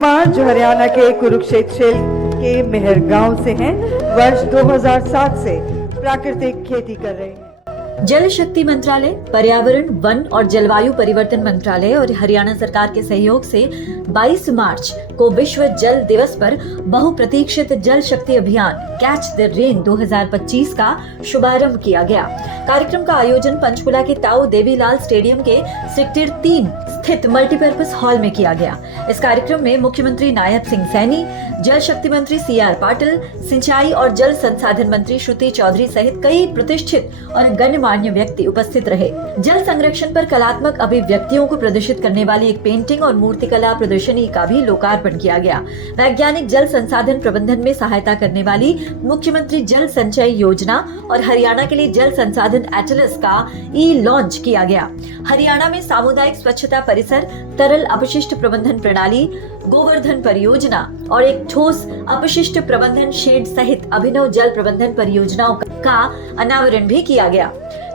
कुमार जो हरियाणा के कुरुक्षेत्र के मेहर गांव से हैं, वर्ष 2007 से प्राकृतिक खेती कर रहे हैं। जल शक्ति मंत्रालय, पर्यावरण, वन और जलवायु परिवर्तन मंत्रालय और हरियाणा सरकार के सहयोग से 22 मार्च को विश्व जल दिवस पर बहुप्रतीक्षित जल शक्ति अभियान कैच द रेन 2025 का शुभारंभ किया गया। कार्यक्रम का आयोजन पंचकुला के ताऊ देवीलाल स्टेडियम के सेक्टर 3 स्थित मल्टीपर्पज हॉल में किया गया। इस कार्यक्रम में मुख्यमंत्री नायब सिंह सैनी, जल शक्ति मंत्री CR पाटिल, सिंचाई और जल संसाधन मंत्री श्रुति चौधरी सहित कई प्रतिष्ठित और गणमान्य व्यक्ति उपस्थित रहे। जल संरक्षण पर कलात्मक अभिव्यक्तियों को प्रदर्शित करने वाली एक पेंटिंग और मूर्तिकला प्रदर्शनी का भी लोकार्पण किया गया। वैज्ञानिक जल संसाधन प्रबंधन में सहायता करने वाली मुख्यमंत्री जल संचय योजना और हरियाणा के लिए जल संसाधन एटलस का लॉन्च किया गया। हरियाणा में सामुदायिक स्वच्छता परिसर, तरल अपशिष्ट प्रबंधन प्रणाली, गोवर्धन परियोजना और एक ठोस अपशिष्ट प्रबंधन शेड सहित अभिनव जल प्रबंधन परियोजनाओं का अनावरण भी किया गया।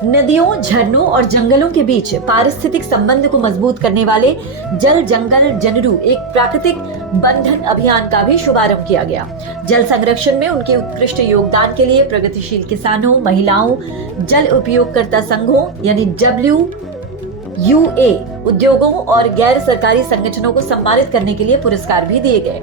नदियों, झरनों और जंगलों के बीच पारिस्थितिक संबंध को मजबूत करने वाले जल जंगल जनरू एक प्राकृतिक बंधन अभियान का भी शुभारंभ किया गया। जल संरक्षण में उनके उत्कृष्ट योगदान के लिए प्रगतिशील किसानों, महिलाओं, जल उपयोगकर्ता संघों यानी WUA, उद्योगों और गैर सरकारी संगठनों को सम्मानित करने के लिए पुरस्कार भी दिए गए।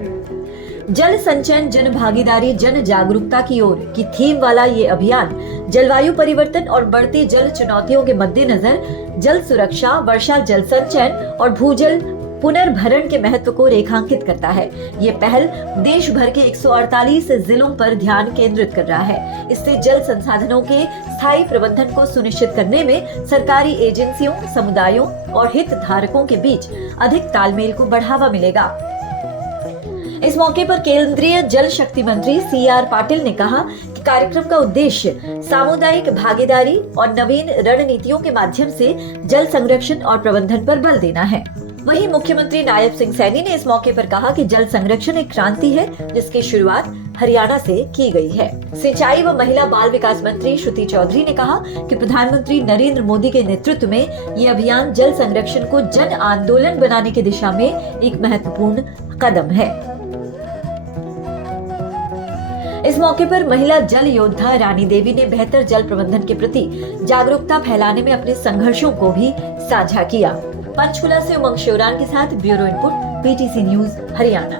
जल संचयन, जन भागीदारी, जन जागरूकता की ओर की थीम वाला ये अभियान जलवायु परिवर्तन और बढ़ती जल चुनौतियों के मद्देनजर जल सुरक्षा, वर्षा जल संचयन और भूजल पुनर्भरण के महत्व को रेखांकित करता है। ये पहल देश भर के 148 जिलों पर ध्यान केंद्रित कर रहा है। इससे जल संसाधनों के स्थायी प्रबंधन को सुनिश्चित करने में सरकारी एजेंसियों, समुदायों और हितधारकों के बीच अधिक तालमेल को बढ़ावा मिलेगा। इस मौके पर केंद्रीय जल शक्ति मंत्री CR पाटिल ने कहा कि कार्यक्रम का उद्देश्य सामुदायिक भागीदारी और नवीन रणनीतियों के माध्यम से जल संरक्षण और प्रबंधन पर बल देना है। वहीं मुख्यमंत्री नायब सिंह सैनी ने इस मौके पर कहा कि जल संरक्षण एक क्रांति है जिसकी शुरुआत हरियाणा से की गई है। सिंचाई व महिला बाल विकास मंत्री श्रुति चौधरी ने कहा कि प्रधानमंत्री नरेंद्र मोदी के नेतृत्व में ये अभियान जल संरक्षण को जन आंदोलन बनाने की दिशा में एक महत्वपूर्ण कदम है। इस मौके पर महिला जल योद्धा रानी देवी ने बेहतर जल प्रबंधन के प्रति जागरूकता फैलाने में अपने संघर्षों को भी साझा किया। पंचकुला से उमंग शिवरान के साथ bureau input, PTC news, Haryana.